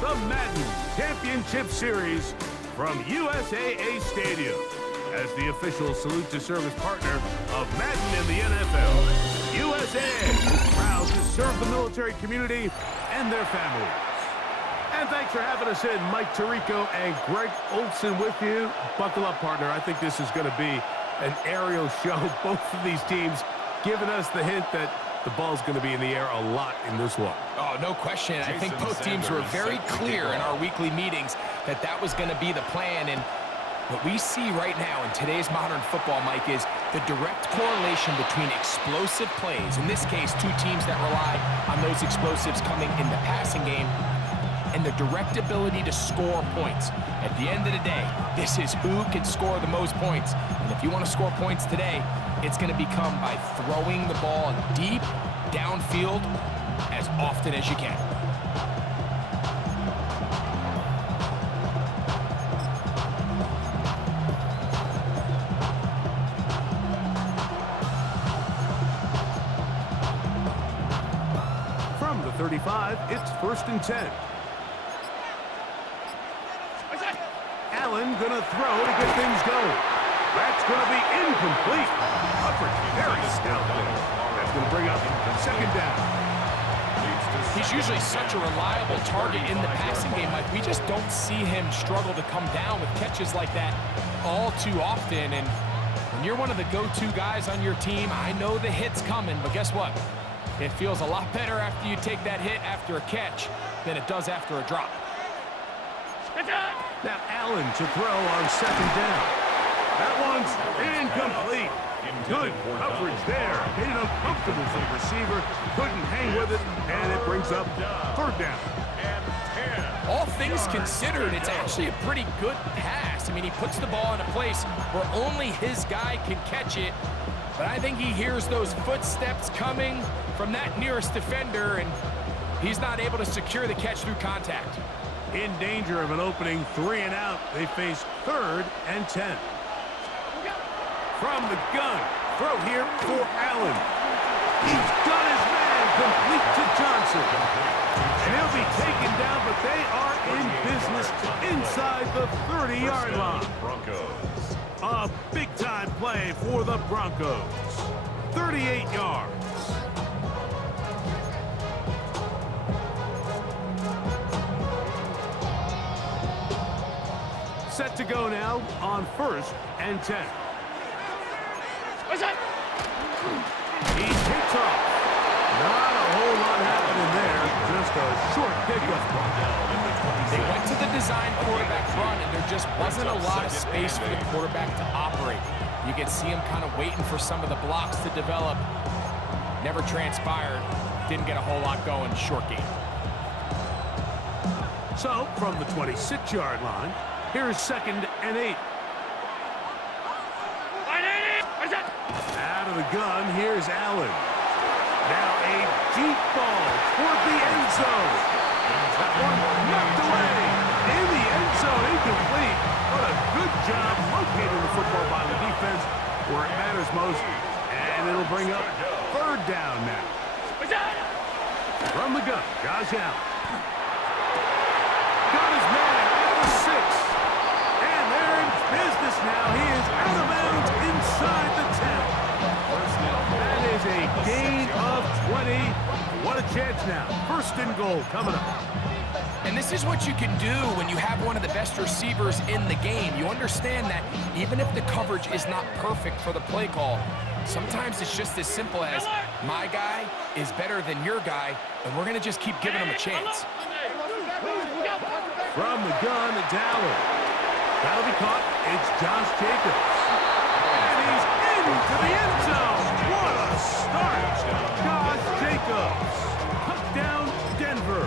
the Madden Championship Series from USAA Stadium. As the official salute to service partner of Madden in the NFL, USAA is proud to serve the military community and their families. And thanks for having us in, Mike Tirico and Greg Olson with you. Buckle up, partner. I think this is going to be an aerial show. Both of these teams giving us the hint that the ball's going to be in the air a lot in this one. Oh, no question. I think both teams were very clear in our weekly meetings that that was going to be the plan. And what we see right now in today's modern football, Mike, is the direct correlation between explosive plays, in this case, two teams that rely on those explosives coming in the passing game, and the direct ability to score points. At the end of the day, this is who can score the most points. And if you want to score points today, it's going to become by throwing the ball deep downfield as often as you can. From the 35, it's 1st and 10. Allen gonna throw to get things going. That's gonna be incomplete. Coverage very stout there. That's gonna bring up 2nd down. He's usually such a reliable target in the passing game, Mike. We just don't see him struggle to come down with catches like that all too often. And when you're one of the go-to guys on your team, I know the hit's coming, but guess what? It feels a lot better after you take that hit after a catch than it does after a drop. Now Allen to throw on 2nd down. That one's incomplete. Good coverage there. Made it uncomfortable for the receiver. Couldn't hang with it, and it brings up 3rd down. All things considered, it's actually a pretty good pass. I mean, he puts the ball in a place where only his guy can catch it. But I think he hears those footsteps coming from that nearest defender, and he's not able to secure the catch through contact. In danger of an opening 3 and out, they face 3rd and 10. From the gun, throw here for Allen. He's got his man complete to Johnson. And he'll be taken down, but they are in business inside the 30-yard line. A big-time play for the Broncos. 38 yards. Set to go now on 1st and 10. He takes off. Not a whole lot happening there. Just a short pickup. They went to the design quarterback run, and there just wasn't a lot of space for the quarterback to operate. You can see him kind of waiting for some of the blocks to develop. Never transpired. Didn't get a whole lot going. Short game. So, from the 26-yard line, here's 2nd and 8. Out of the gun, here's Allen. Now a deep ball toward the end zone. That one knocked away. In the end zone, incomplete. What a good job locating the football by the defense where it matters most. And it'll bring up 3rd down now. From the gun, Josh Allen. Got his man at the 6. And they're in business now. He is out of bounds inside the 10. That is a gain of 20. What a chance now. 1st and goal coming up. And this is what you can do when you have one of the best receivers in the game. You understand that even if the coverage is not perfect for the play call, sometimes it's just as simple as my guy is better than your guy, and we're going to just keep giving him a chance. From the gun, it's Allen. That'll be caught. It's Josh Jacobs. And he's into the end zone. What a start. Josh Jacobs. Touchdown, Denver.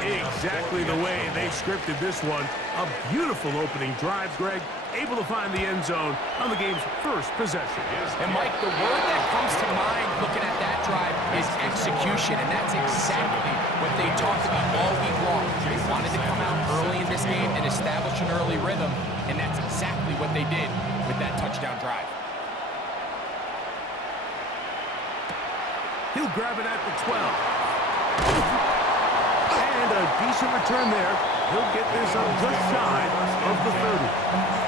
Exactly the way they scripted this one. A beautiful opening drive, Greg. Able to find the end zone on the game's 1st possession. And Mike, the word that comes to mind looking at that drive is execution, and that's exactly what they talked about all week long. They wanted to come out early in this game and establish an early rhythm, and that's exactly what they did with that touchdown drive. He'll grab it at the 12. And a decent return there. He'll get this up just shy of the 30.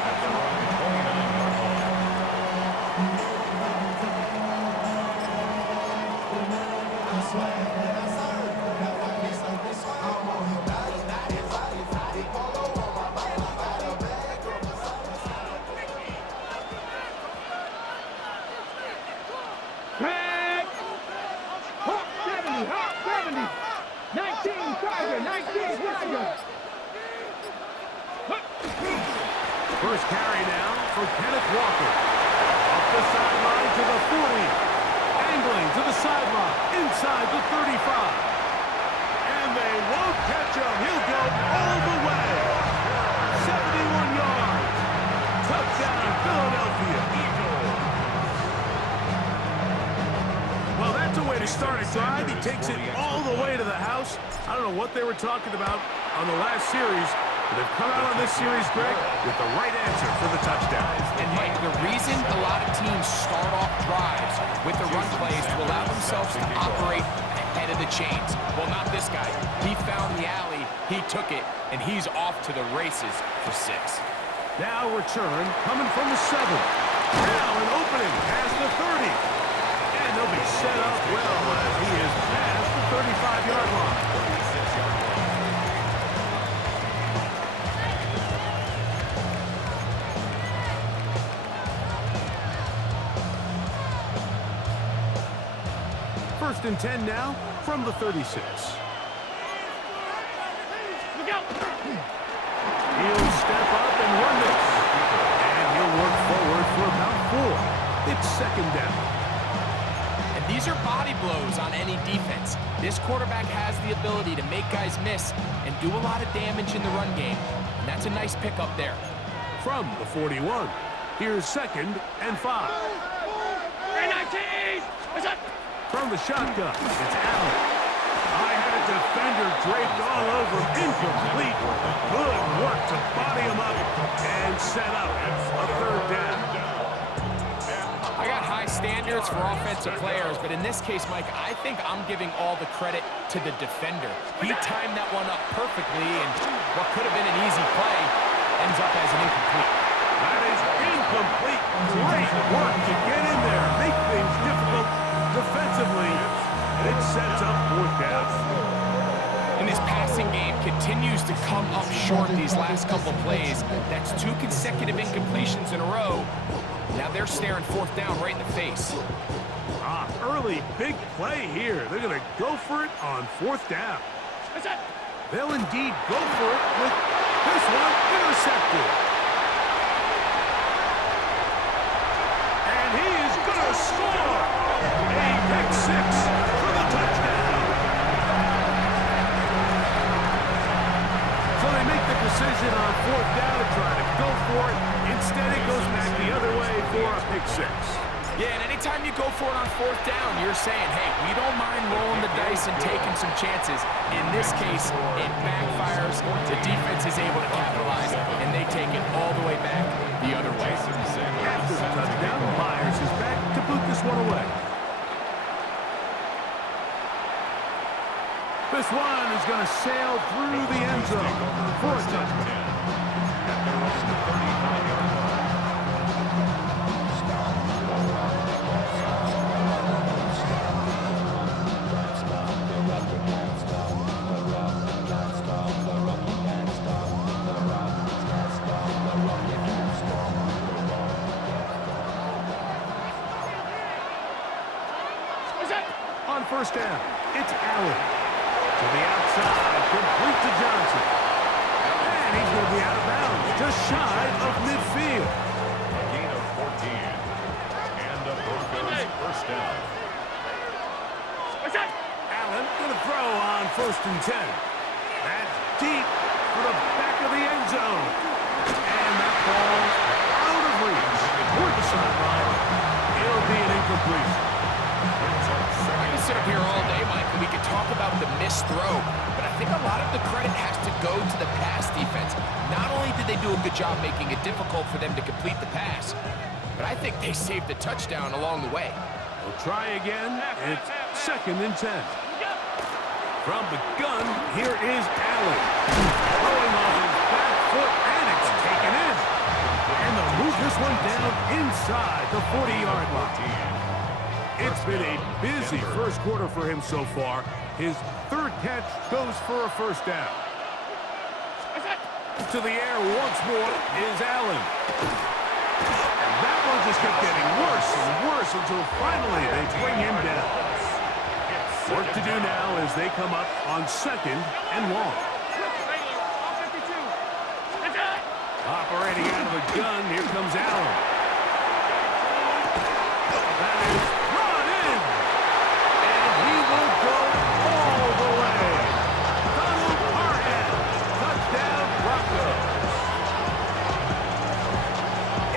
First carry now for Kenneth Walker. Up the sideline to the 40. Angling to the sideline, inside the 35. And they won't catch him. He'll go all the way. 71 yards. Touchdown, Philadelphia. Well, that's a way to start a drive. He takes it all the way to the house. I don't know what they were talking about on the last series. They've come out on this series, Greg, with the right answer for the touchdown. And, Mike, the reason a lot of teams start off drives with the run plays to allow themselves to operate ahead of the chains. Well, not this guy. He found the alley, he took it, and he's off to the races for 6. Now return coming from the 7. Now an opening past the 30. And they'll be set up well as he is past the 35-yard line. First and 10 now from the 36. He'll step up and run this. And he'll work forward for about 4. It's second down. And these are body blows on any defense. This quarterback has the ability to make guys miss and do a lot of damage in the run game. And that's a nice pickup there. From the 41, here's second and 5. From the shotgun, it's Allen. I had a defender draped all over, incomplete. Good work to body him up and set up a third down. I got high standards for offensive players, but in this case, Mike, I think I'm giving all the credit to the defender. He timed that one up perfectly, and what could have been an easy play ends up as an incomplete. That is incomplete. Great work to get in there, make things difficult defensively. It sets up 4th down. And this passing game continues to come up short these last couple plays. That's 2 consecutive incompletions in a row. Now they're staring 4th down right in the face. Early big play here. They're going to go for it on 4th down. They'll indeed go for it with this one intercepted. And he is going to score. A pick 6 for the touchdown. So they make the decision on 4th down to try to go for it. Instead, it goes back the other way for a pick 6. Yeah, and anytime you go for it on 4th down, you're saying, hey, we don't mind rolling the dice and taking some chances. In this case, it backfires. The defense is able to capitalize, and they take it all the way back the other way. After the touchdown, Myers is back to boot this one away. This one is going to sail through the end zone for a touchdown. On 1st down, it's Allen. To the outside, complete to Johnson. And he's going to be out of bounds, just shy of midfield. A gain of 14. And the Broncos 1st down. Allen going to throw on 1st and 10. That's deep for the back of the end zone. And that ball out of reach toward the sideline. It'll be an incompletion. I can sit up here all day, Mike, and we can talk about the missed throw, but I think a lot of the credit has to go to the pass defense. Not only did they do a good job making it difficult for them to complete the pass, but I think they saved the touchdown along the way. We'll try again. It's 2nd and 10. From the gun, here is Allen. Throwing off his back foot, and it's taken in. And they'll move this one down inside the 40-yard line. It's been a busy first quarter for him so far. His third catch goes for a first down. To the air once more is Allen. And that one just kept getting worse and worse until finally they bring him down. Work to do now as they come up on 2nd and long. Operating out of the gun, here comes Allen. That is brought in. And he will go all the way. Donald Parham, touchdown Broncos.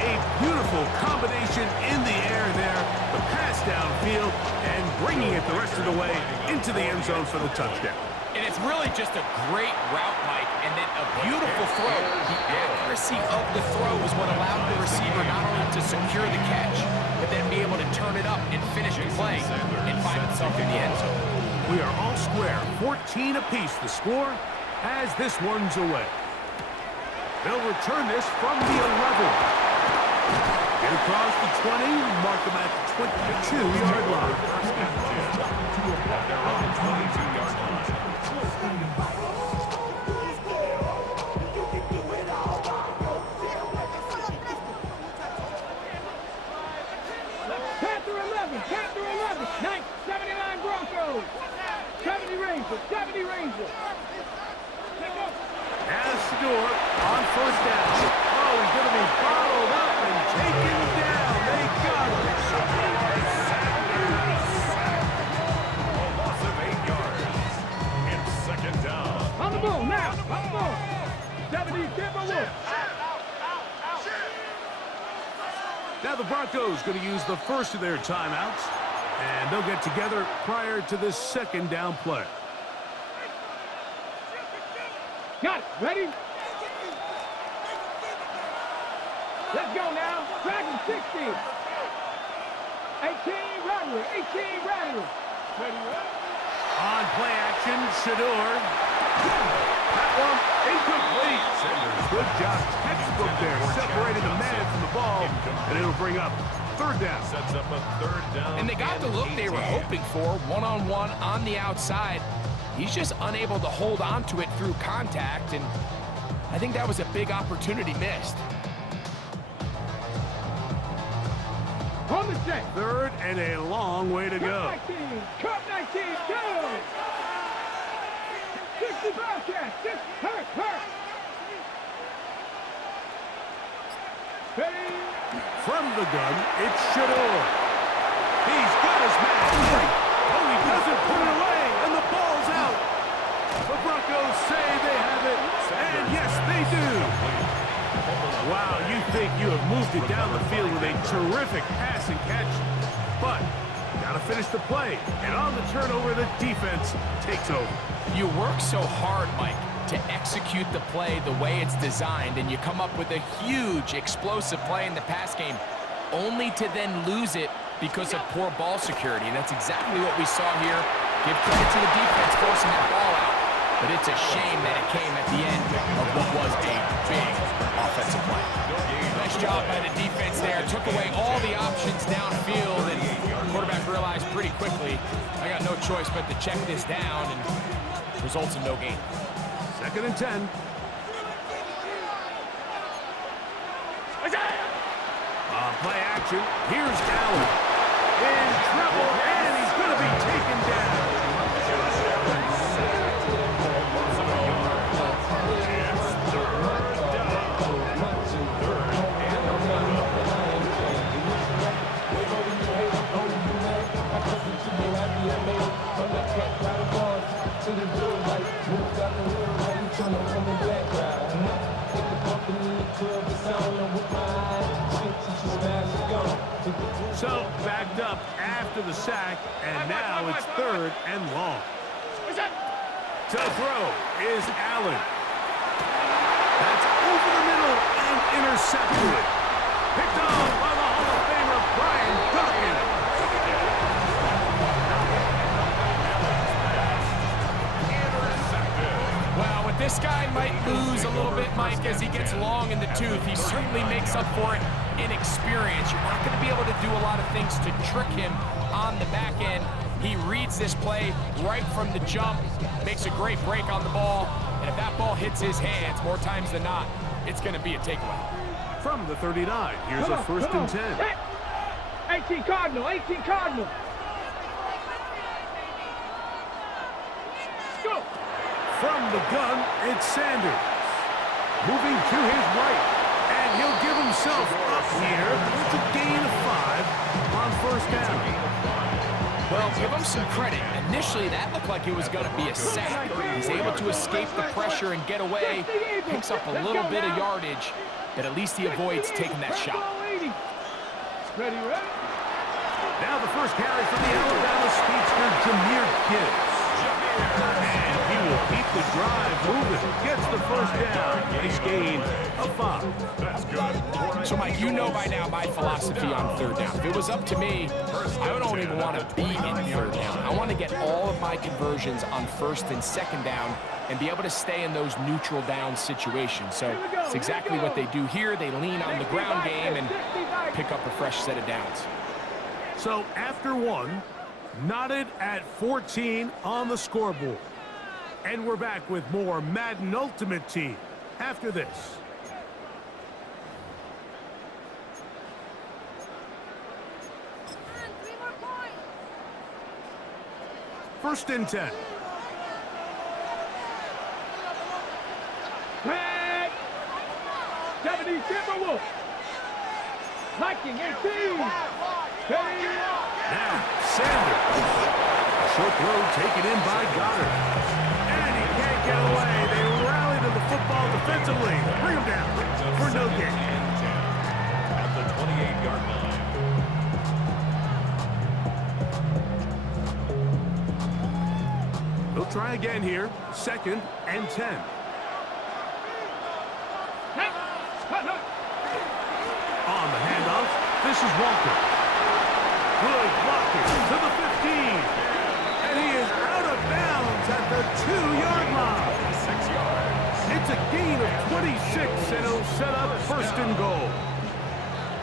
A beautiful combination in the air there. The pass downfield and bringing it the rest of the way into the end zone for the touchdown. And it's really just a great route, Mike, and then a beautiful throw. The accuracy of the throw is what allowed the receiver not only to secure the catch, but then be able to turn it up and finish the play and find himself in the end zone. We are all square, 14 apiece the score as this one's away. They'll return this from the 11. Get across the 20, mark them at the 22-yard line. They're on the 22-yard line. Panther 11, 79 Broncos, 70 Rangers, 70 Rangers. As Shador on first down. Oh, he's going to be bottled up and taken down. They got him. A loss of 8 yards. It's 2nd down. On the ball now, on the ball. 70 Timberwolves. Now the Broncos going to use the first of their timeouts, and they'll get together prior to this 2nd down play. Got it. Ready? Let's go now. Dragon 60. 18 Rattler. 18 Rattler. Ready, right? On play action, Shador. That one incomplete. Good job. Textbook there. Separated the man from the ball, and it'll bring up 3rd down. Sets up a 3rd down. And they got the look they were hoping for, one-on-one on the outside. He's just unable to hold on to it through contact, and I think that was a big opportunity missed. On the check. 3rd and a long way to go. Cup 19, go! 60 Bobcats, just hurt. Ready? From the gun, it's Shador. He's got his man. Oh, he doesn't put it away, and the ball's out. The Broncos say they have it, and yes, they do. Wow, you think you have moved it down the field with a terrific pass and catch, but got to finish the play, and on the turnover, the defense takes over. You work so hard, Mike, to execute the play the way it's designed, and you come up with a huge explosive play in the pass game, only to then lose it because of poor ball security. And that's exactly what we saw here. Give credit to the defense forcing that ball out, but it's a shame that it came at the end of what was a big offensive play. Nice job by the defense there. Took away all the options downfield, and the quarterback realized pretty quickly, I got no choice but to check this down, and results in no gain. 2nd and 10. On play action, here's Allen. In trouble, and he's going to be taken down. So, backed up after the sack, and now it's 3rd and long. To throw is Allen. That's over the middle and intercepted. Picked off by the Hall of Famer Brian Duncan. little bit, Mike, as he gets long in the tooth. He certainly makes up for it in experience. You're not going to be able to do a lot of things to trick him on the back end. He reads this play right from the jump, makes a great break on the ball, and if that ball hits his hands more times than not, it's going to be a takeaway. From the 39, here's a 1st and 10. 18 Cardinal, 18 Cardinal. Go. From the gun, it's Sanders. Moving to his right, and he'll give himself up here. It's a gain of 5 on 1st down. Well, give him some credit. Initially, that looked like it was going to be a sack. He's able to escape the pressure and get away. Picks up a little bit of yardage, but at least he avoids taking that shot. Ready, ready? Now the first carry for the Alabama speedster, Jahmyr Gibbs. And he will keep the drive moving. Gets the 1st down. Nice gain of 5. That's good. So, Mike, you know by now my philosophy on 3rd down. If it was up to me, I don't even want to be in 3rd down. I want to get all of my conversions on 1st and 2nd down and be able to stay in those neutral down situations. So it's exactly what they do here. They lean on the ground game and pick up a fresh set of downs. So after 1, knotted at 14 on the scoreboard. And we're back with more Madden Ultimate Team after this. First and 10. Tag. 70 Timberwolves. Viking 18. Now, Sanders. A short throw taken in by Goddard. And he can't get away. They rally to the football defensively. Bring him down for no gain. At the 28-yard line. He'll try again here. 2nd and 10. On the handoff, this is Walker. Good blocking to the 15. And he is out of bounds at the 2-yard line. 6 yards. It's a gain of 26, and he'll set up 1st and goal.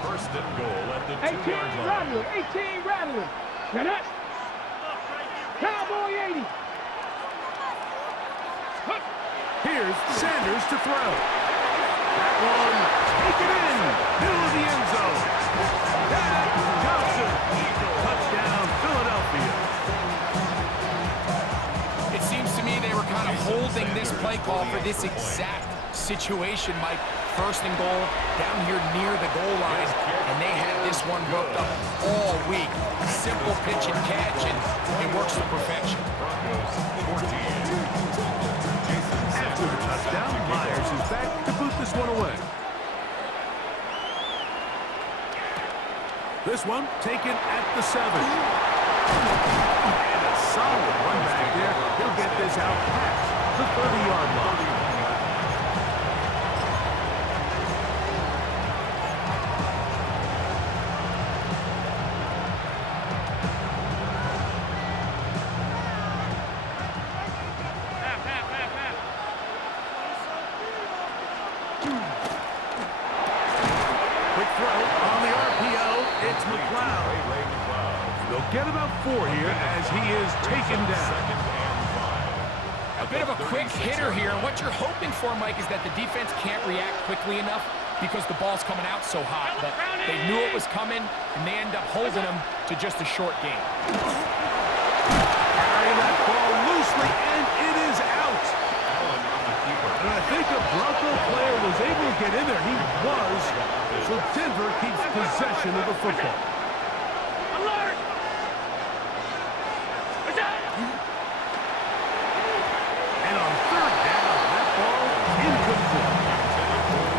1st and goal at the 18 2-yard line. Rattler, 18 Rattler. Get it. Cowboy 80. Here's Sanders to throw. That one, take it in, middle of the end zone. That Johnson, touchdown, Philadelphia. It seems to me they were kind of holding this play call for this exact situation, Mike. 1st and goal, down here near the goal line, and they had this one worked up all week. Simple pitch and catch, and it works to perfection. Broncos 14. After the touchdown, Myers is back to boot this one away. This one taken at the 7. And a solid run back there. He'll get this out past the 30-yard line. Get about 4 here as he is taken down. A bit of a quick hitter here. What you're hoping for, Mike, is that the defense can't react quickly enough because the ball's coming out so hot. But they knew it was coming, and they end up holding them to just a short game. Carrying that ball loosely, and it is out. And I think a Bronco player was able to get in there. He was. So Denver keeps possession of the football. And on 3rd down, that ball incomplete.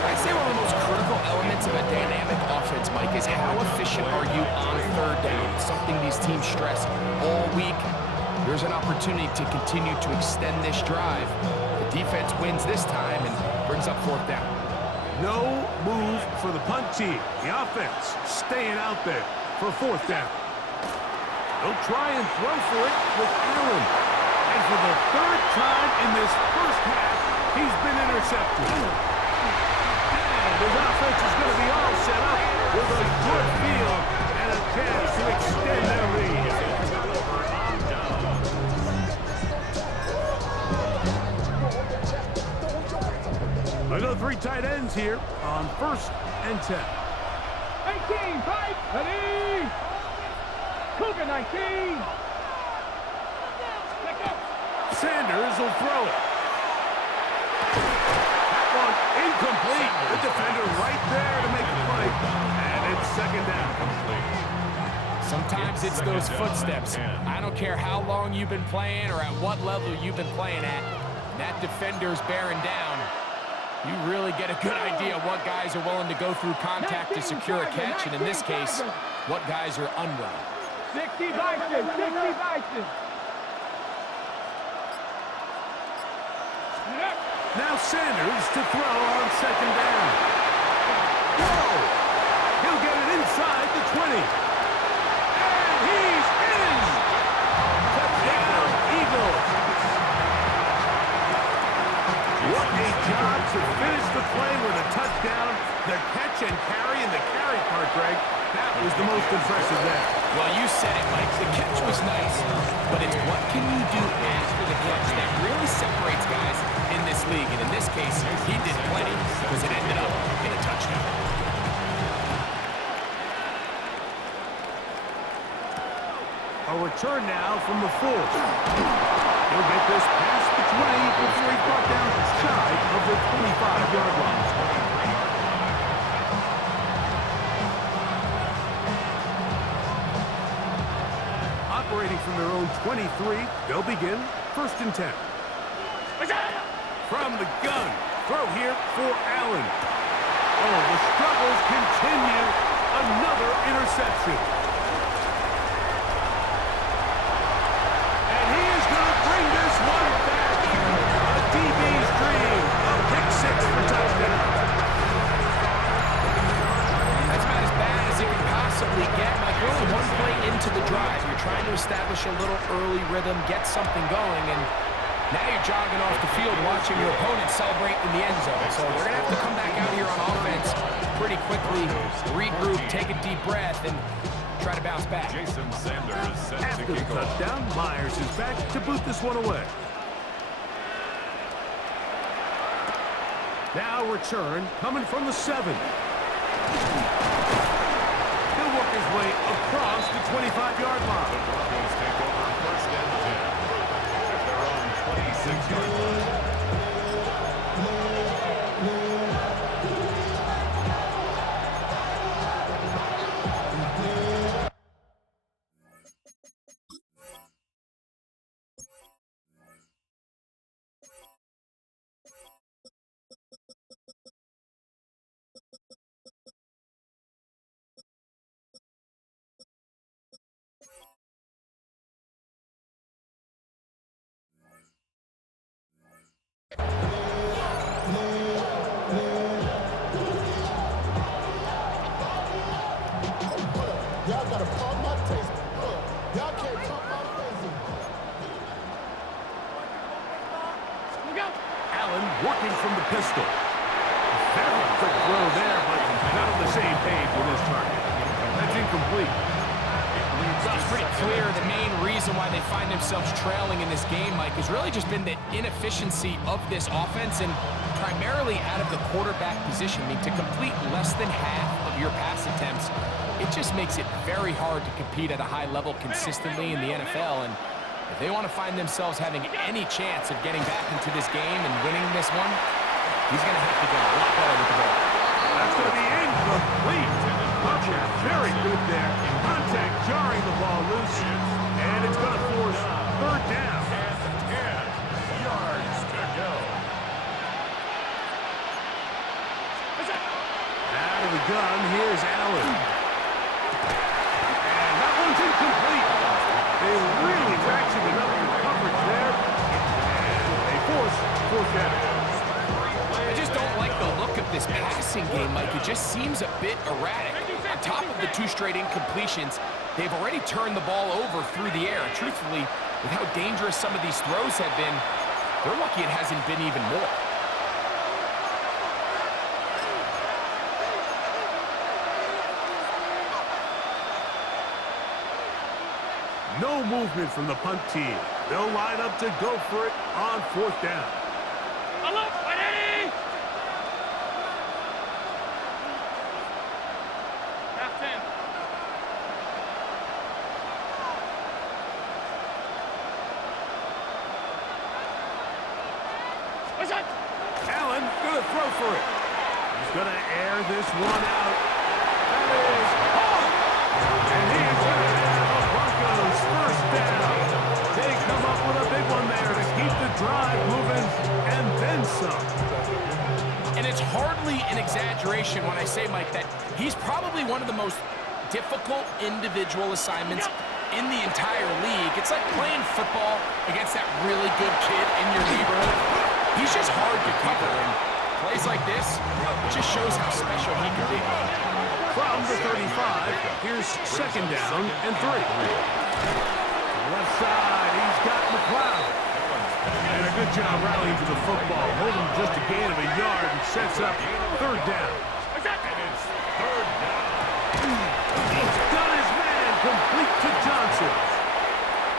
I'd say one of the most critical elements of a dynamic offense, Mike, is how efficient are you on 3rd down? It's something these teams stress all week. There's an opportunity to continue to extend this drive. The defense wins this time and brings up 4th down. No move for the punt team. The offense staying out there for 4th down. They'll try and throw for it with Allen. And for the 3rd time in this 1st half, He's been intercepted. And his offense is going to be all set up with a good field and a chance to extend their lead. Another 3 tight ends here on 1st and 10. 18, fight, ready. Cougar 19. Sanders will throw it. That one incomplete. The defender right there to make the play. And it's 2nd down. Sometimes it's those footsteps. I don't care how long you've been playing or at what level you've been playing at. That defender's bearing down. You really get a good idea of what guys are willing to go through contact to secure a catch, and in this case, what guys are unwilling. 60 Vikings, 60 Vikings. Now Sanders to throw on 2nd down. Whoa! He'll get it inside the 20. And he's in! Touchdown, Eagles! What a job to finish the play with a touchdown. The catch and carry, and the carry part, Greg, that was the most impressive there. Well, you said it, Mike. The catch was nice, but it's what can you do after the catch that really separates guys in this league. And in this case, he did plenty because it ended up in a touchdown. A return now from the 4. He'll get this past the 20 before he brought down shy of the 25-yard line. Operating from their own 23, they'll begin 1st and 10. From the gun, throw here for Allen. Oh, the struggles continue. Another interception. And he is going to bring this one back. A DB's dream. A pick 6 for touchdown. That's about as bad as it can possibly get. Like, you're only one play into the drive. You're trying to establish a little early rhythm, get something going, and now you're jogging off the field watching your opponent celebrate in the end zone. So we're going to have to come back out here on offense pretty quickly, regroup, take a deep breath, and try to bounce back. Jason Sanders set to After the kick off. touchdown, Myers is back to boot this one away. Now return coming from the 7. He'll work his way across the 25-yard line. The Broncos take over 1st and 10 at their own 26-yard line. Y'all gotta pump my taste. Y'all can't pump my face. Allen working from the pistol. Very quick throw there, but not on the same page with his target. That's incomplete. Well, it's pretty clear the main reason why they find themselves trailing in this game, Mike, has really just been the inefficiency of this offense and primarily out of the quarterback position. I mean, to complete less than half of your pass attempts, it just makes it very hard to compete at a high level consistently in the NFL. And if they want to find themselves having any chance of getting back into this game and winning this one, he's going to have to go a lot better with the ball. That's going to be incomplete. Butcher, very good there. Contact jarring the ball loose, and it's going to force 3rd down. And 10 yards to go. Out of the gun, here's Allen. And that one's incomplete. They really ratcheted up the coverage there, and they force 4th down. I just don't like the look of this passing game, Mike. It just seems a bit erratic. On top of the 2 straight incompletions, they've already turned the ball over through the air. And truthfully, with how dangerous some of these throws have been, they're lucky it hasn't been even more. No movement from the punt team. They'll line up to go for it on 4th down. Allen gonna throw for it. He's gonna air this one out. That is caught. And he's gonna have a Broncos 1st down. They come up with a big one there to keep the drive moving and then some. And it's hardly an exaggeration when I say, Mike, that he's probably one of the most difficult individual assignments in the entire league. It's like playing football against that really good kid in your neighborhood. He's just hard to cover, and plays like this, it just shows how special he can be. From the 35, here's 2nd down and 3. Left side, he's got McLeod. And a good job rallying to the football. Holding just a gain of a yard and sets up 3rd down. He's done his man, complete to Johnson.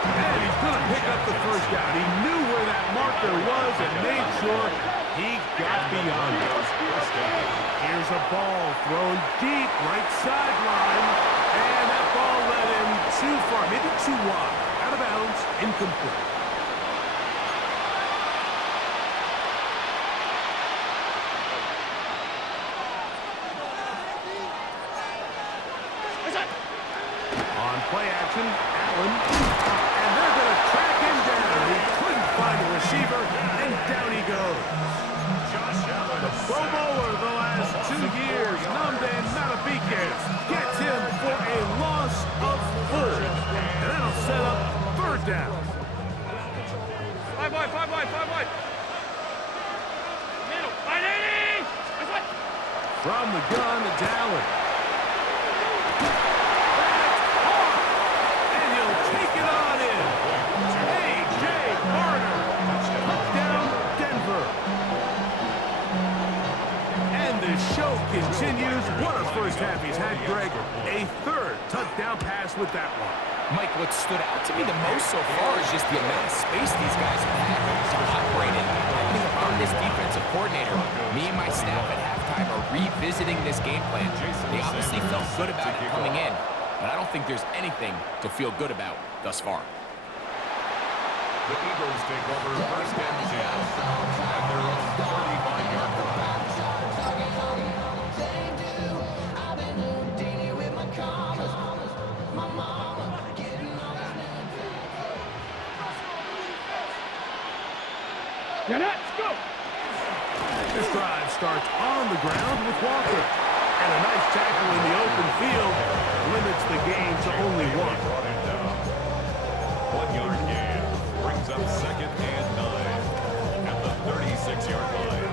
And he's going to pick up the 1st down. He knew where that marker was and made sure he got beyond it. Here's a ball thrown deep, right sideline. And that ball led him too far, maybe too wide. Out of bounds, incomplete. On play action, Allen. And they're going to track him down. He couldn't find a receiver, and down he goes. The Pro Bowler the last 2 years, Nnamdi Madubuike, gets him for a loss of 4. And that'll set up 3rd down. 5 wide, 5 wide, 5 wide. Middle, 580. From the gun, it's Allen. Show continues. What a 1st half he's had, Greg. A 3rd touchdown pass with that one. Mike, what stood out to me the most so far is just the amount of space these guys have had to operate in. I think if I'm this defensive coordinator, me and my staff at halftime are revisiting this game plan. They obviously felt good about it coming in, but I don't think there's anything to feel good about thus far. The Eagles take over 1st and 10 at their own 35-yard line. Let's go. This drive starts on the ground with Walker. And a nice tackle in the open field limits the gain to only 1. 1-yard gain brings up 2nd and 9 at the 36-yard line.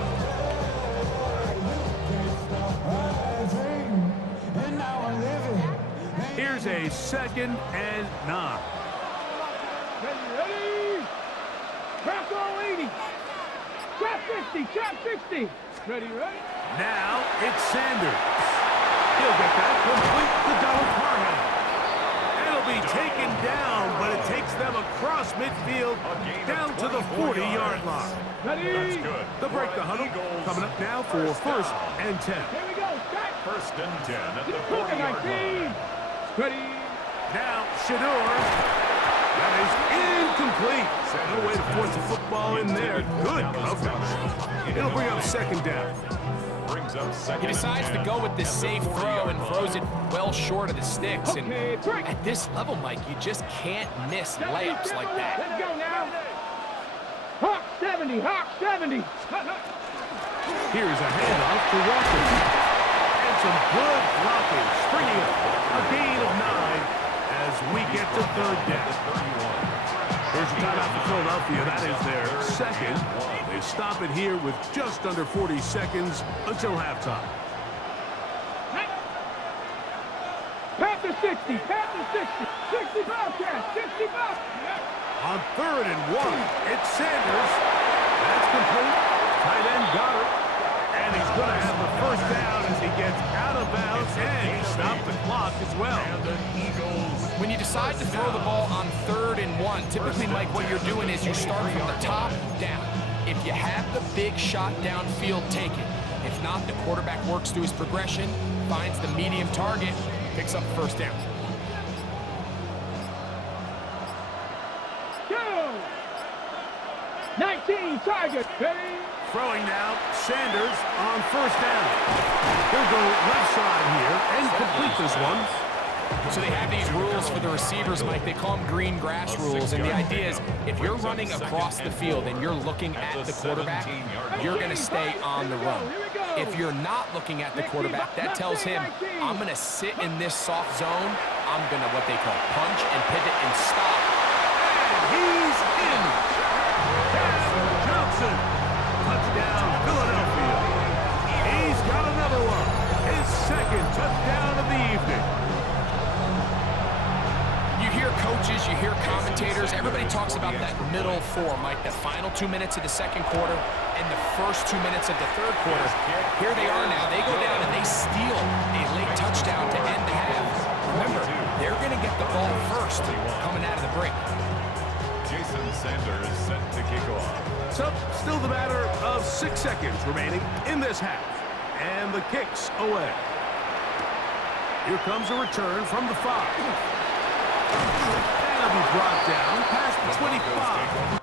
Here's a 2nd and 9. Ready? Trap all 80. Trap 50. Trap 60. Ready, right? Now it's Sanders. He'll get that complete to Donald Parham. It'll be taken down, but it takes them across midfield down to the 40-yard line. Ready? They'll break the huddle. Coming up now for 1st and 10. Here we go. Start. 1st and 10 at the Quick, 40-yard line. Ready? Now Shador. That is incomplete. No way to force the football in there. Good coverage. It'll bring up 2nd down. Brings up 2nd. He decides to go with this safe throw and throws it well short of the sticks. And at this level, Mike, you just can't miss layups like that. Let's go now. Hawk 70. Hawk 70. Here's a handoff to Walker. And some good blocking. Springing up. A gain of 9 as we get to 3rd down. Here's a timeout for Philadelphia. That is their 2nd. They stop it here with just under 40 seconds until halftime. Pat to 60. Pat to 60. 60 Bobcats. 60 Bobcats. On 3rd and 1, it's Sanders. That's complete. Tight end got it. And he's going to have the 1st down as he gets out of bounds. And he stopped the clock as well. And the Eagles When you decide to throw the ball on 3rd and 1, typically, Mike, what you're doing is you start from the top down. If you have the big shot downfield, take it. If not, the quarterback works through his progression, finds the medium target, picks up first down. 19 target. Ready? Throwing now, Sanders on first down. He'll go left side here and complete this one. So they have these rules for the receivers, Mike. They call them green grass rules. And the idea is if you're running across the field and you're looking at the quarterback, you're going to stay on the run. If you're not looking at the quarterback, that tells him, I'm going to sit in this soft zone. I'm going to what they call punch and pivot and stop. And he's in. Johnson. Touchdown, Philadelphia. He's got another one. His second touchdown of the evening. You hear coaches, you hear commentators, everybody talks about that middle four, Mike, the final 2 minutes of the second quarter and the first 2 minutes of the third quarter. Here they are now. They go down and they steal a late touchdown to end the half. Remember, they're going to get the ball first coming out of the break. Jason Sanders set to kick off. So, still the matter of 6 seconds remaining in this half. And the kick's away. Here comes a return from the 5. That'll be brought down past the 25.